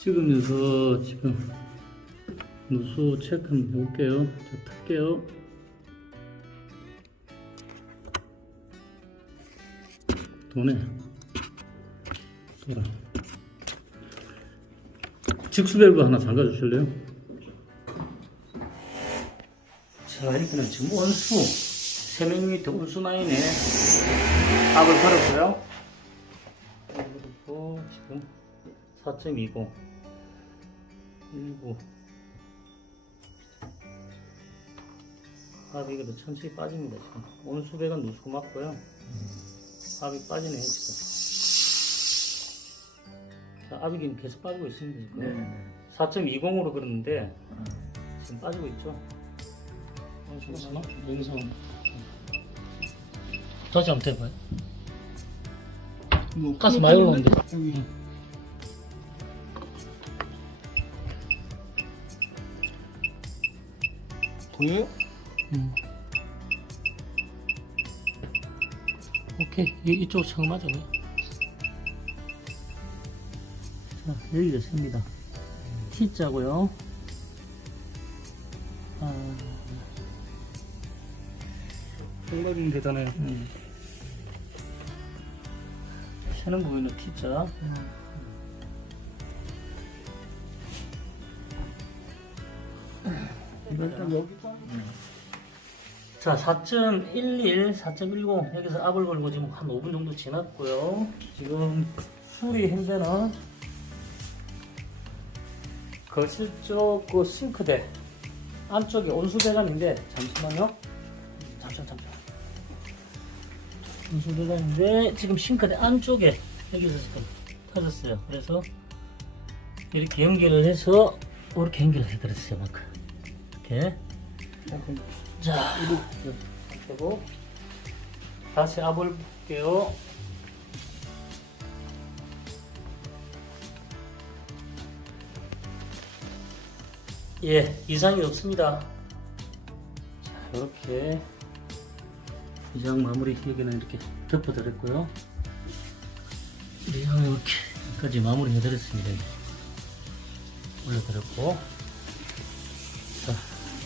찍으면서 지금 누수 체크 한번 해볼게요. 자, 탈게요. 도네. 돌아. 직수밸브 하나 잠가 주실래요? 자, 이렇게는 지금 온수, 3mm 온수 라인에 압을 걸었고요. 그리고 지금 4.20 19 압이 그래도 천천히 빠집니다 지금. 온수배가 누수고 맞고요. 압이 빠지네요 지금. 자, 압이 지금 계속 빠지고 있습니다 지금. 4.20으로 그랬는데 지금 빠지고 있죠. 여기서 다시 한번 해봐요. 뭐 가스 많이 올라오는데? 보여요? 음. 오케이 이, 이쪽 처음 맞아요 자 여기가 셉니다 T자고요 아, 정말인 대단해요. 음. 새는 부분은 T자 여기서 자, 4.11, 4.10 여기서 압을 걸고 지금 한 5분 정도 지났고요. 지금 수리 현재는 거실 쪽 그 싱크대 안쪽에 온수 배관인데 잠시만요. 잠시만 잠시만. 온수 배관인데 지금 싱크대 안쪽에 여기서 지금 터졌어요. 그래서 이렇게 연결을 해서 이렇게 연결을 해드렸어요. 만큼 이렇게. 자, 그리고 다시 압을 볼게요. 예, 이상이 없습니다. 자, 이렇게 이장 마무리 여기는 이렇게 덮어 드렸고요. 이장 이렇게까지 마무리 해드렸습니다. 올려드렸고, 자,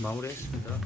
마무리했습니다.